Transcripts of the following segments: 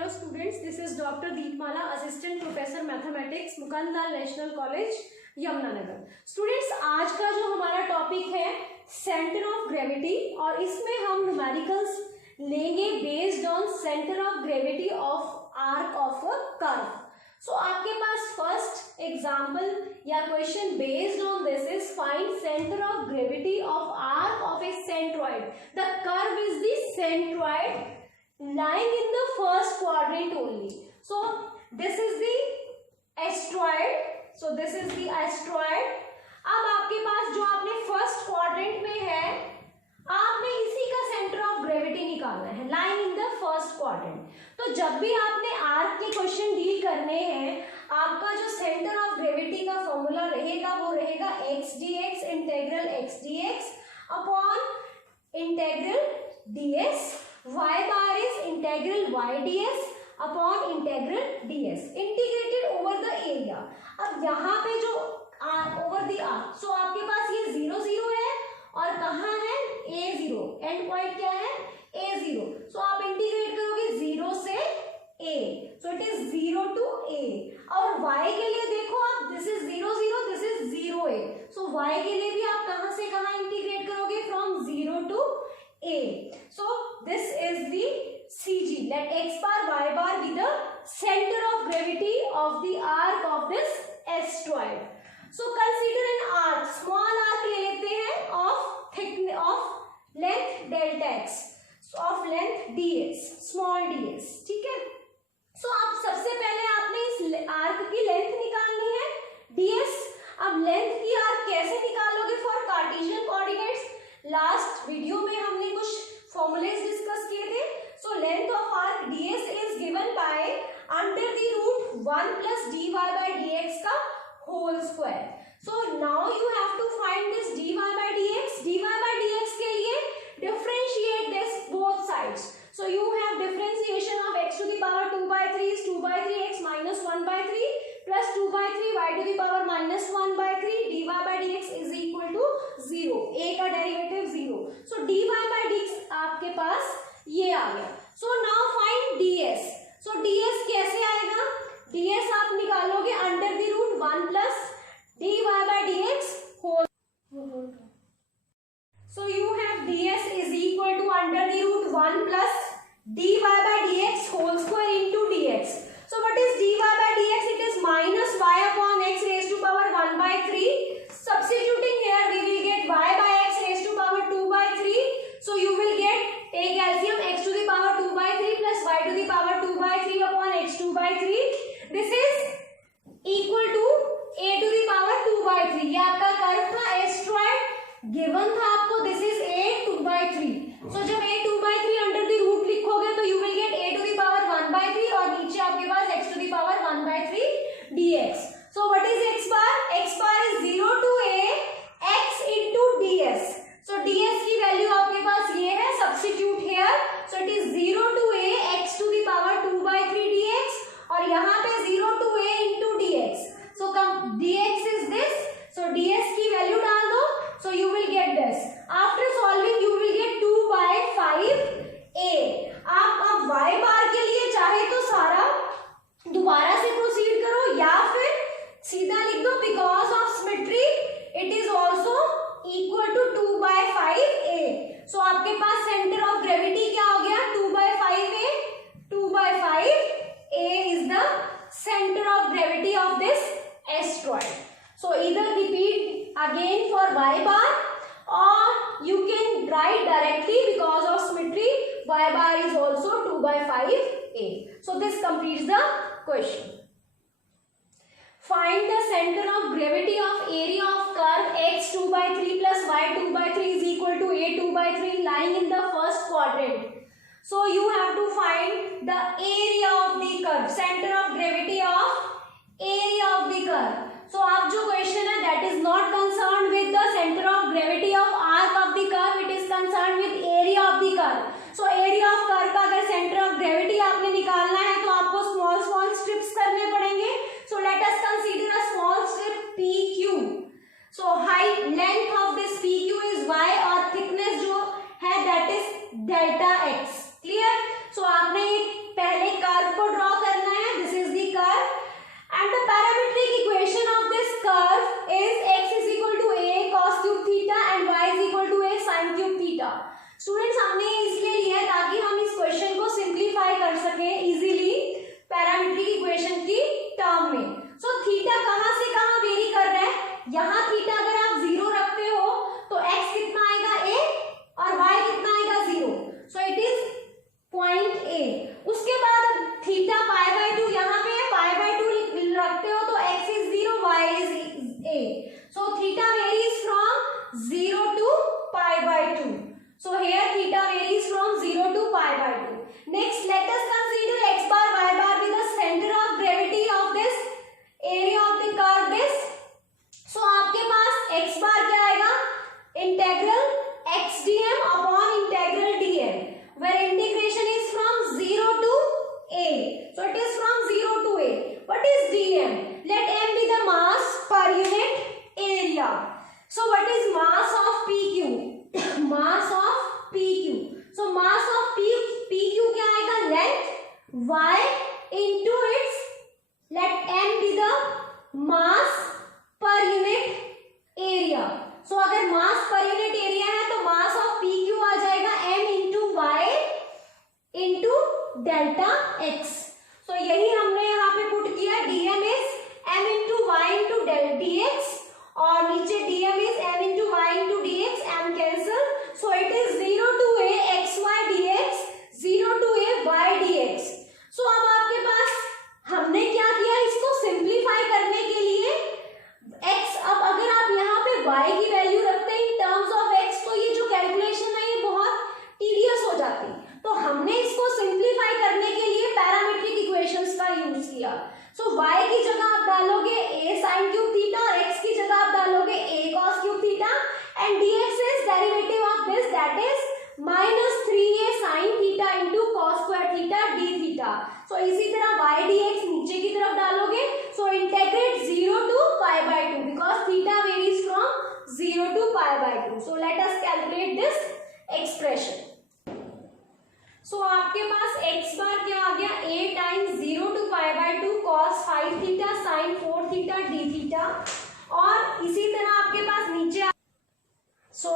Hello students, this is Dr. Deepmala, Assistant Professor Mathematics, Mukandlal national college Yamunanagar. Students, आज का जो हमारा टॉपिक है सेंटर ऑफ ग्रेविटी और इसमें हम न्यूमेरिकल्स लेंगे based on centre of gravity of arc of a curve. So आपके पास फर्स्ट एग्जाम्पल या question based on this is find centre of gravity of arc of a centroid. The curve is the centroid lying in the first quadrant only. So this is the asteroid. So this is the asteroid. अब आपके पास जो आपने first quadrant में है, आपने इसी का centre of gravity निकालना है, lying in the first quadrant. तो जब भी आपने आर्क के क्वेश्चन डील करने हैं, आपका जो सेंटर ऑफ ग्रेविटी का फॉर्मूला रहेगा वो रहेगा x dx integral x dx upon integral ds. y bar is integral y ds upon integral ds integrated over the area. अब यहाँ पे जो over the arc, so आपके पास ये 0 0 है और कहाँ है a 0, एंड पॉइंट क्या है a 0. so आप इंटीग्रेट करोगे 0 से a, so it is 0 to a. और y के लिए देखो आप, this is 0 0, this is 0 a, so y के लिए भी आप कहाँ से कहाँ इंटीग्रेट करोगे, from 0 to a. So this is the CG. Let x bar y bar be the center of gravity of the arc of this asteroid. So consider an arc, small arc ले लेते हैं of thickness of length delta x, so of length ds, small ds. ठीक है. So आप सबसे पहले आपने इस आर्क की लेंथ निकालनी है ds. अब लेंथ की आर्क कैसे निकालोगे for Cartesian coordinates? Last video में हमने कुछ फॉर्मूलेज डिस्कस किए थे. So length of arc ds is given by under the root 1 plus dy by dx का whole square. So now you have to find this dy by dx. dy by dx के लिए differentiate this both sides. So you have differentiation of x to the power 2 by 3 is 2 by 3x minus 1 by 3 plus 2 by 3 y to the power minus 1 by 3 dy by dx is equal to 0. a का derivative 0. So dy by dx आपके पास ये आ गया. So now find ds. So ds कैसे आएगा? ds आप निकालोगे under the root 1 plus dy by dx whole. So you have ds is equal to under the root 1 plus dy by dx whole square into dx. So what is dy by dx? It is minus y upon x raised to power 1 by 3. Substituting here we will get y by x raised to power 2 by 3. So you will get, take LCM, x to the power 2 by 3 plus y to the power 2 by 3 upon x 2 by 3. This is equal to a to the power 2 by 3. ये आपका curve था asteroid, given था आपको. This is a 2 by 3. So जब a 2 by 3 under the root लिखोगे तो you will get a to the power 1 by 3 और नीचे आपके पास x to the power 1 by 3 dx. So what is x bar? X bar is 0 to a x into ds. So ds की value आपके पास ये है, substitute here. So it is 0 to a x to the power 2 by 3 dx और यहाँ पे 0 to a into dx. So dx is this. So ds की value डाल दो. So you will get this. After solving you will get 2 by 5 a. आप अब y बार के लिए चाहे तो सारा दोबारा से प्रोसीड करो या फिर सीधा लिख दो. Because of symmetry it is also equal to 2 by 5 a. So आपके पास सेंटर ऑफ ग्रेविटी क्या हो गया? 2 by 5 a. 2 by 5 a is the center of gravity of this asteroid. So either repeat again for y bar or you can write directly because of symmetry. Y bar is also 2 by 5 a. So this completes the question. Find the center of gravity of area of curve x 2 by 3 plus y 2 by 3 is equal to a 2 by 3 lying in the first quadrant. So you have to find the area of the curve, center of gravity of area of the curve. So आप जो question है that is not concerned with the center of gravity of arc of the curve, it is concerned with area of the curve. So area of curve का अगर center of gravity आपने निकालना है तो आपको small small strips करने पड़ेंगे. So let us consider a small strip PQ. So height length of this PQ is y और thickness जो है that is delta x. Clear? So आपने पहले curve A. So it is from 0 to A. What is dm? Let m be the mass per unit area. So what is mass of PQ? Mass of PQ. So mass of PQ क्या आएगा? Length y into its, let m be the mass per unit area. So अगर mass per unit area है तो mass of PQ आ जाएगा m into y into delta x. So यही हमने यहाँ पे पुट किया. dm is m into y into dx और नीचे dm is m into y into dx. m cancel. So it is 0 to a xy dx, 0 to a y dx. So अब आपके पास हमने क्या किया, इसको सिंप्लीफाई करने के लिए x, अब अगर आप यहाँ पे y की वैल्यू रखते हैं इन टर्म्स ऑफ x तो ये जो कैलकुलेशन है ये बहुत टीडियस हो जाती. तो हमने इसको सिंप्लीफाई करने के लिए पैरामीट्रिक इक्वेशंस का यूज किया. सो y की जगह आप डालोगे a sin क्यूब थीटा और x की जगह आप डालोगे a cos cube theta and dx is derivative of this, that is -3a sin theta into cos square theta d theta. So इसी तरह y dx नीचे की तरफ डालोगे. So integrate 0 to pi by 2 because theta varies from 0 to pi by 2. So let us calculate this expression. So आपके पास x बार क्या आ गया? a times 0 to pi by 2 cos 5 theta sin 4 theta d theta. और इसी तरह आपके पास नीचे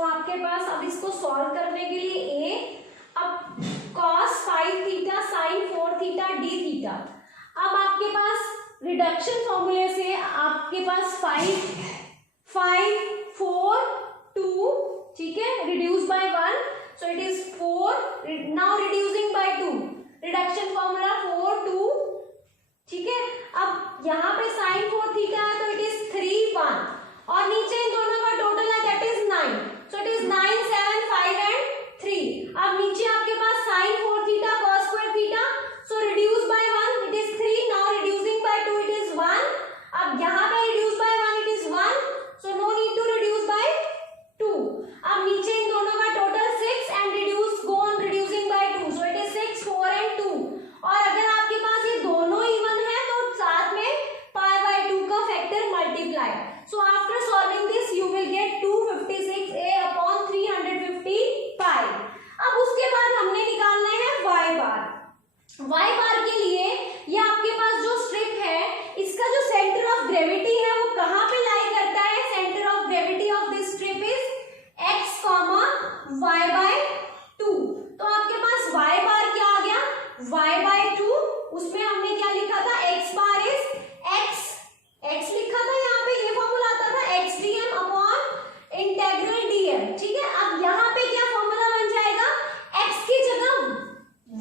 आपके पास अब इसको सॉल्व करने के लिए a, अब cos 5 theta sin 4 theta d theta. अब आपके पास रिडक्शन फॉर्मूले से आपके पास 5 4 2, ठीक है, reduce by 1. So it is 4, now reducing by 2, reduction formula 4 2, ठीक है. अब यहाँ पे sin 4 थीटा है तो it is 3 1 और नीचे इन दोनों का टोटल है that is 9. So it is 9 7 5 and 3. अब नीचे आपके पास sin 4 theta cos square theta, so reduce by 1 it is 3, now reducing by 2 it is 1. अब यहाँ पे reduce by 1 it is 1, so no need to reduce by 2. अब नीचे इन दोनों का total 6 and reduce, go on reducing by 2, so it is 6 4 and 2. और अगर आपके पास ये दोनों इवन है तो साथ में pi by 2 का factor multiply. So after solving this you will get 256a upon 350 pi. अब उसके बाद हमने निकालना है y बार. y बार के लिए ये आपके पास जो स्ट्रिप है इसका जो सेंटर ऑफ ग्रेविटी है वो कहाँ पे लाई करता है? Centre of gravity of this strip is x, y by 2. तो आपके पास y बार क्या आ गया? y by 2. उसमें हमने क्या लिखा था? x बार इज x लिखा था, यहाँ पे ये फॉर्मूला आता था x dm upon integral dm, ठीक है. अब यहाँ पे क्या फॉर्मूला बन जाएगा? x की जगह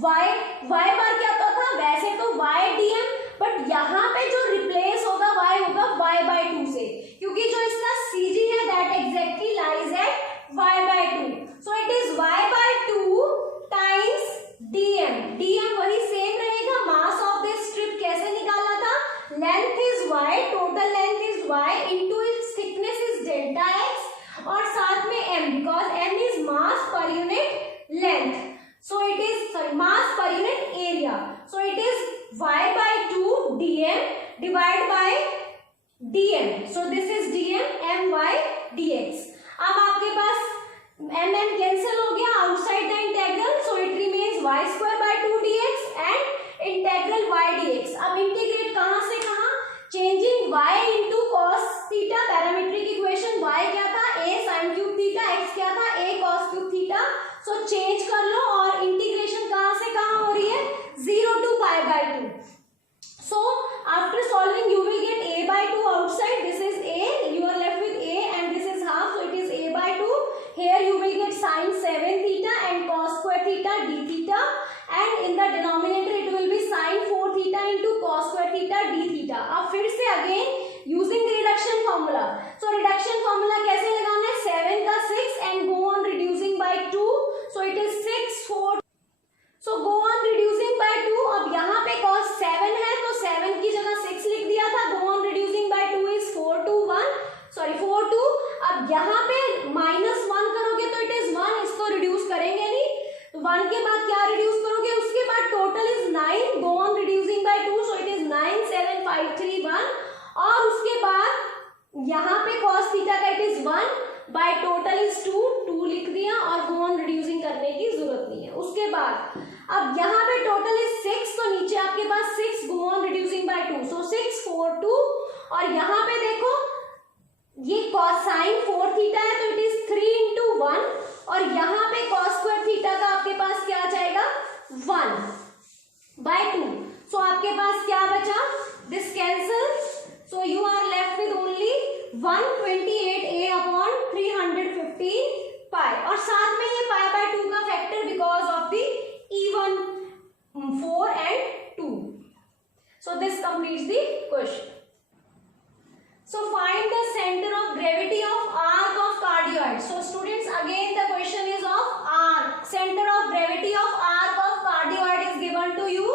y बार क्या होता था? वैसे तो y dm, बट यहाँ पे जो रिप्लेस होगा y होगा y by 2 से, क्योंकि जो इसका cg है that exactly lies at y by 2. So it is y by 2 times dm वही सेम रहेगा. मास ऑफ दिस स्ट्रिप कैसे निकाला था? Length is y, total length is y into its thickness is delta x और साथ में m because m is mass per unit length. So it is mass per unit area. So it is y by 2 dm divided by dm. So this is dm my dx. अब आपके पास mm cancel हो गया outside the integral, so it remains y square by 2 dx and integral y dx. अब integrate कहाँ से कहाँ? Changing y into cos theta, parametric equation y क्या था? a sin cube theta, x क्या था? a cos cube theta. So change कर लो और इंटीग्रेशन कहाँ से कहाँ हो रही है? 0 to pi by 2. So after solving you will get a by 2 outside. This is a, you are left with a and this is half, so it is a by 2. Here you will get sin 7 theta and cos square theta d theta, and in the denominator it will be sin 4 theta into cos square theta d theta. अब फिर से again using reduction formula. So reduction formula कैसे लगाना है? 7 का 6 and go on reducing by 2, so it is आपके पास क्या बचा, this cancel, so you are left with only 128a upon 315 pi, और साथ में ये पाई बाय 2 का factor because of the even 4 and 2. So this completes the question. So find the center of gravity of arc of cardioid. So students, again the question is of arc. Center of gravity of arc of cardioid is given to you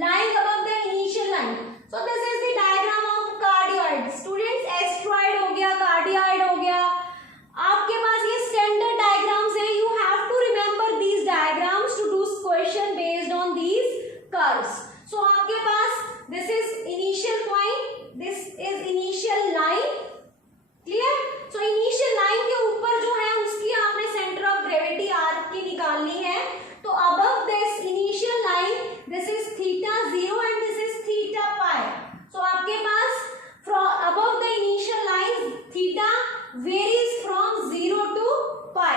lying above the initial line. So this is the diagram of cardioid. Students, asteroid हो गया, cardioid हो गया, आपके पास ये standard diagrams है. You have to remember these diagrams to do question based on these curves. So आपके पास this is initial point, this is initial line, clear? So initial line के ऊपर जो है उसकी आपने center of gravity arc की निकालनी है. तो above this initial line this is theta 0 and this is theta pi. So आपके पास from above the initial line theta varies from 0 to pi.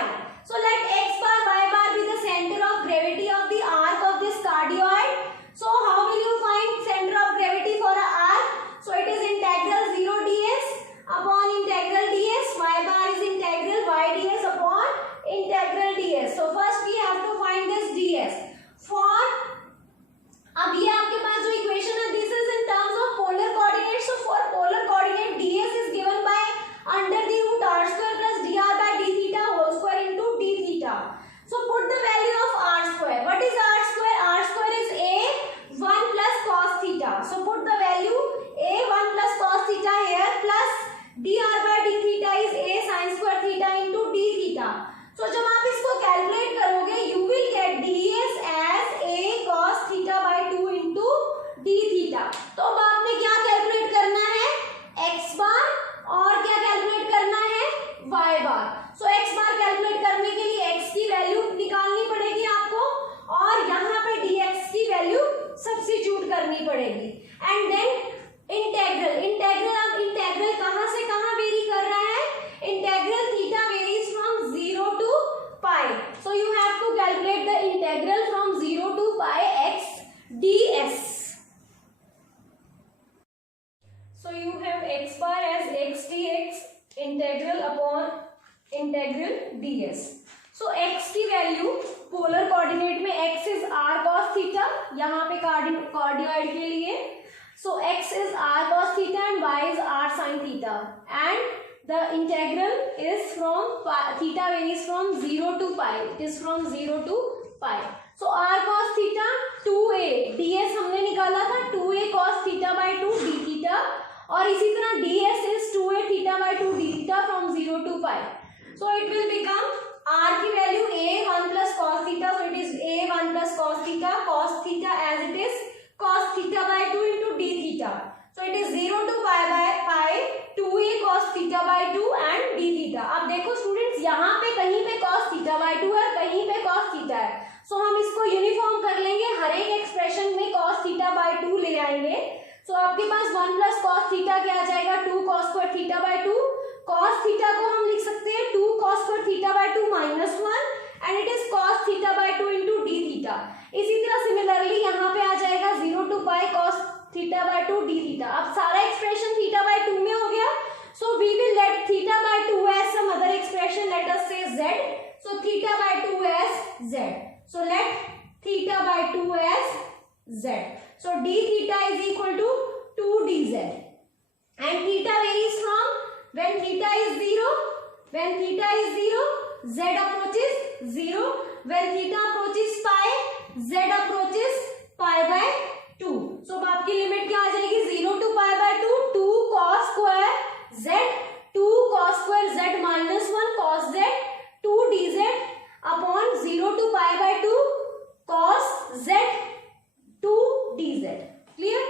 So let x bar y bar be the center of gravity of the arc of this cardioid. So how will you find center of gravity for a arc? So it is integral 0 ds upon integral ds, y bar is integral y ds upon integral ds. So first we have to find this ds. For अब ये आपके पास जो equation है, this is in terms of polar coordinates. So for polar coordinate ds is given by under the root r square plus dr by d theta whole square into d theta. So put the value of r square. What is r square? R square is a 1 plus cos theta. So put the value a 1 plus cos theta here plus dr by d theta is a sin square theta into d theta. So जब आप इसको calculate करोगे you will get ds as a cos theta by 2 into d theta. तो अब आपने क्या calculate करना है, x bar और क्या कैलकुलेट करना है, y bar. So x bar calculate करने के लिए x की वैल्यू निकालनी पड़ेगी आपको और यहाँ पे dx की वैल्यू सब्स्टिट्यूट करनी पड़ेगी. एंड देन इंटेग्रल अब इंटेग्रल कहाँ से कहाँ वेरी कर रहा है, integral theta varies from 0 to pi. So you have to calculate the integral from 0 to pi x ds. So you have x bar as x dx integral upon integral ds. So x की value polar coordinate में x is r cos theta, यहाँ पे cardioid के लिए. So x is r cos theta and y is r sin theta and the integral is from theta varies from 0 to pi. It is from 0 to pi. So r cos theta 2a ds हमने निकाला था 2a cos theta by 2 d theta और इसी तरह ds is 2a theta by 2 d theta from 0 to pi. So it will become r की value a 1 plus cos theta. So it is a 1 plus cos theta as it is cos theta by 2 into d theta. So it is 0 to pi by pi 2a cos theta by 2 and d theta. अब देखो students यहाँ पे कहीं पे cos theta by 2 है, कहीं पे cos theta है. So हम इसको यूनिफॉर्म कर लेंगे, हर एक एक्सप्रेशन में cos theta by 2 ले आएंगे. So आपके पास 1 plus cos theta क्या आ जाएगा, 2 cos square theta by 2. cos theta को हम लिख सकते हैं 2 cos square theta by 2 minus 1 and it is cos theta by 2 into d theta. इसी तरह सिमिलरली यहाँ पे आ जाएगा 0 to pi cos theta by 2 d theta. अब सारा एक्सप्रेशन theta by 2 में हो गया. So we will let theta by 2 as some other expression, let us say z. So theta by 2 as z. So let theta by 2 as z. So d theta is equal to 2 dz. And theta varies from when theta is 0. When theta is 0, z approaches 0. When theta approaches pi, z approaches pi by 2. So अब आपकी limit क्या आ जाएगी, 0 to pi by 2, 2 cos square z, 2 cos square z minus 1 cos z, 2 dz upon 0 to pi by 2 cos z 2 dz. Clear?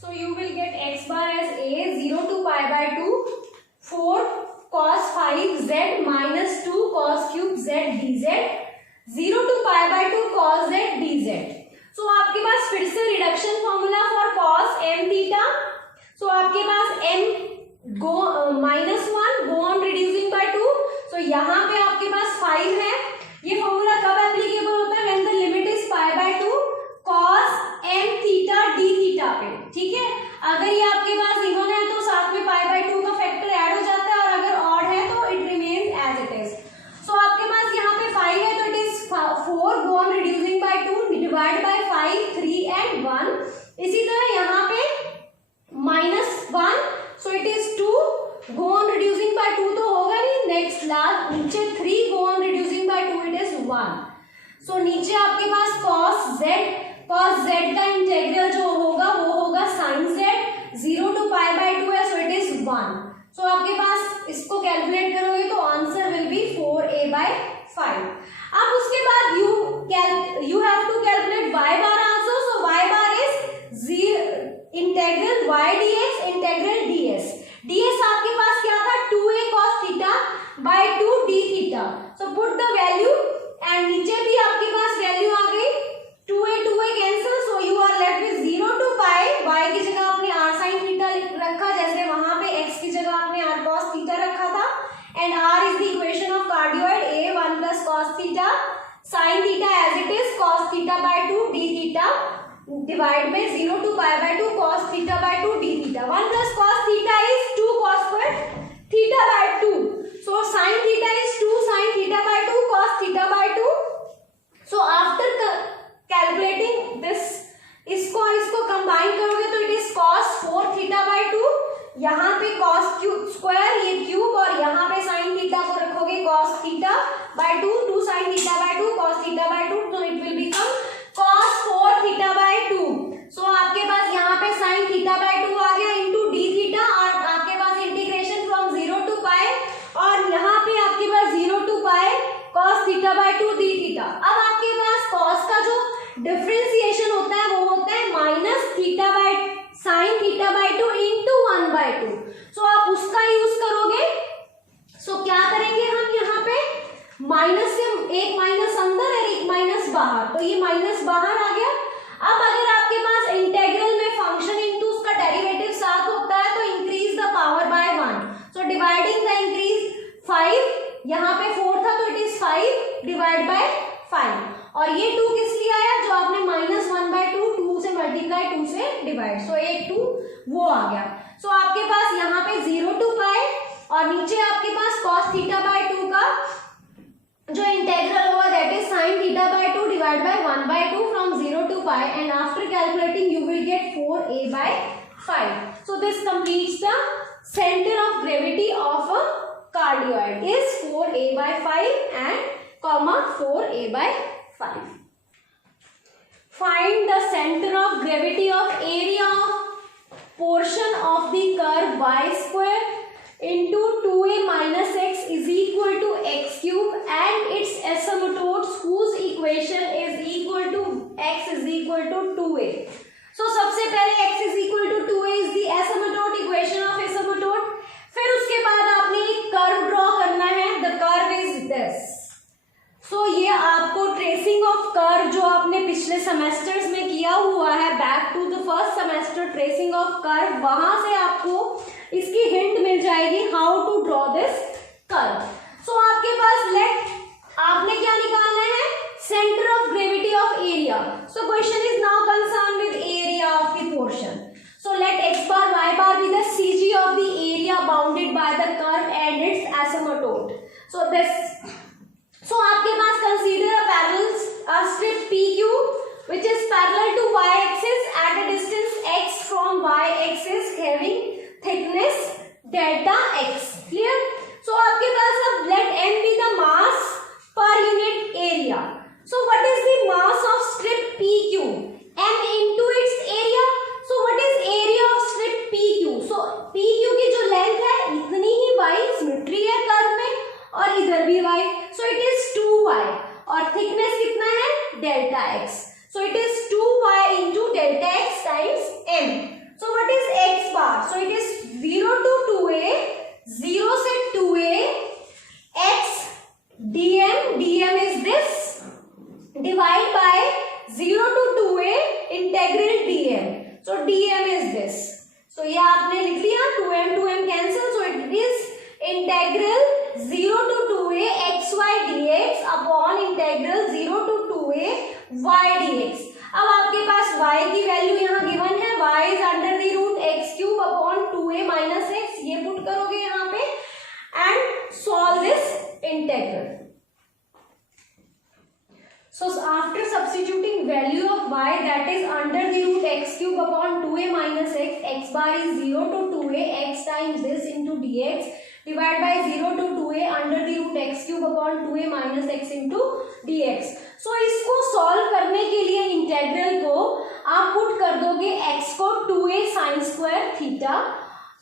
So you will get x bar as a 0 to pi by 2 4 cos 5 z minus 2 cos cube z dz 0 to pi by 2 cos z dz. So आपके पास फिर से reduction formula for cos m theta. So आपके पास m go -1 go on reducing by 2. So यहाँ पे आपके पास 5 है. ये formula कब एप्लीकेबल होता है, when the limit is pi by 2 cos theta by 2 D theta divide में 0 to pi by 2 cos theta by 2 d theta. 1 plus cos theta is 2 cos square theta by 2. So sin theta is 2 sin theta by 2 cos theta by 2. So after calculating this, इसको combine करोगे तो it is cos 4 theta by 2. यहाँ पे cos cube square ये cube और यहाँ पे sin theta को रखोगे cos theta by 2 2 sin theta by 2 cos theta by 2. So it will become cos 4 theta by 2. So आपके पास यहाँ पे sin theta by 2 आ गया into d theta और आपके पास इंटीग्रेशन फ्रॉम 0 to pi और यहाँ पे आपके पास 0 to pi cos theta by 2 d theta. अब आपके पास cos का जो डिफरेंशिएशन होता है वो होता है minus theta by sine theta by 2 into 1 by 2. So आप उसका यूज करोगे. सो क्या करेंगे हम यहाँ पे माइनस से एक माइनस अंदर और एक माइनस बाहर, तो ये माइनस बाहर आ गया. अब अगर आपके पास इंटेग्रल में फंक्शन इनटू उसका डेरिवेटिव साथ होता है तो increase the power bye 1. So dividing the increase 5, यहाँ पे 4 था तो इट इज 5 डिवाइड बाय 5 और ये 2 किस लिए आया जो आपने माइनस 1 बाय 2 2 से मल्टीप्लाई 2 से डिवाइड. सो एक 2 वो आ गया. सो आपके पास यहाँ पे 0 to pi और नीचे आपके पास cos थीटा बाय 2 का जो इंटेग्रल होगा that is sin theta by 2 divide by 1 by 2 from 0 to pi and after calculating you will get 4a by 5. So this completes the centre of gravity of a cardioid is 4a by 5 and comma 4a by 5. Find the center of gravity of area of portion of the curve y square into 2a minus x is equal to x cube and its asymptotes whose equation is equal to x is equal to 2a. So सबसे पहले x is equal to 2a is the asymptote equation of asymptote. फिर उसके बाद आपने एक curve draw करना है. The curve is this. सो ये आपको ट्रेसिंग ऑफ कर्व जो आपने पिछले सेमेस्टर्स में किया हुआ है back to the first semester tracing of curve, वहां से आपको इसकी हिंट मिल जाएगी how to draw this curve. So आपके पास लेट आपने क्या निकालना है centre of gravity of area. So question is now concern with area of the portion. So let x bar y bar be the CG of the area bounded by the curve and its asymptote. So आपके पास consider a parallel strip PQ which is parallel to y axis at a distance x from y axis having thickness delta x. Clear? So आपके पास अब let m be the mass per unit area. So what is the mass of strip PQ? m into its area. So what is area of strip PQ? So PQ की जो length है इतनी ही y symmetry है curve में और इधर भी y. So it is 2y और thickness कितना है delta x. So it is 2y into delta x times m. So what is x bar? So it is 0 to 2a, 0 से 2a x dm. dm is this divide by 0 to 2a integral dm. So dm is this. So ये आपने लिख लिया 2m cancel. So it is integral 0 to 2a xy dx upon integral 0 to 2a y dx. अब आपके पास y की value यहाँ given है. y is under the root x cube upon 2a minus x. ये पुट करोगे यहाँ पे and solve this integral. So after substituting value of y that is under the root x cube upon 2a minus x, x bar is 0 to 2a x times this into dx divided by 0 to 2a under the root x cube upon 2a minus x into dx. So इसको solve करने के लिए integral को आप put कर दोगे x को 2a sin square theta.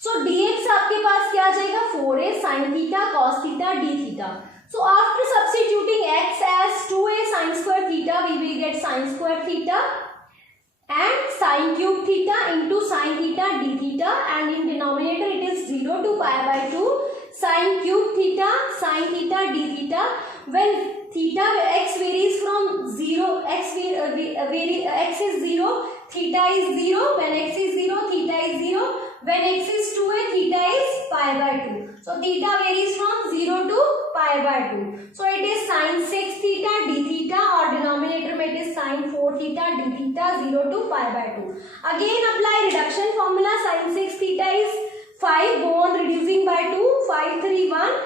So dx आपके पास क्या आ जाएगा 4a sin theta cos theta d theta. So after substituting x as 2a sin square theta we will get sin square theta and sin cube theta into sin theta d theta and in denominator it is 0 to pi by 2 sin cube theta sin theta d theta. When theta x varies from 0 x is 0 theta is 0. When x is 0 theta is 0. When x is 2a theta is pi by 2. So theta varies from 0 to pi by 2. So it is sin 6 theta d theta और denominator में it is sin 4 theta d theta 0 to pi by 2. Again apply reduction formula. Sin 6 theta is 5, go on reducing by 2, 5 3 1,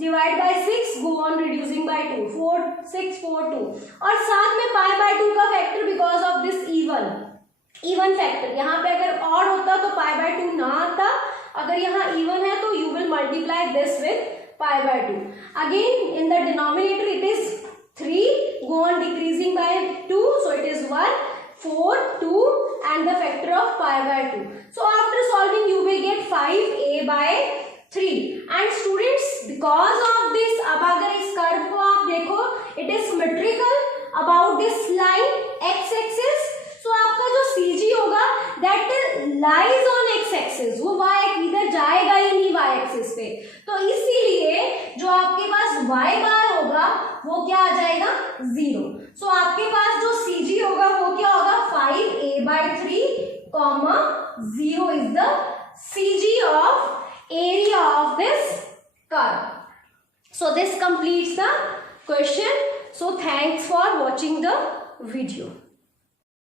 divide by 6, go on reducing by 2, 4 6 4 2 और साथ में pi by 2 का factor because of this even factor. यहाँ पे अगर odd होता तो pi by 2 ना आता, अगर यहाँ even है तो you will multiply this with pi by 2. Again in the denominator it is 3, go on decreasing by 2, so it is 1 4 2 and the factor of pi by 2. So after solving you will get 5a by 3. And students because of this, अब अगर इस curve को आप देखो it is symmetrical about this line x axis. So आपका जो CG होगा that lies on x axis, वो y इधर जाएगा ही नहीं y axis पे, तो इसीलिए जो आपके पास y बार होगा वो क्या आ जाएगा 0. सो आपके पास जो CG होगा वो क्या होगा 5a by 3 comma 0 is the CG of area of this curve. So this completes the question. So thanks for watching the video.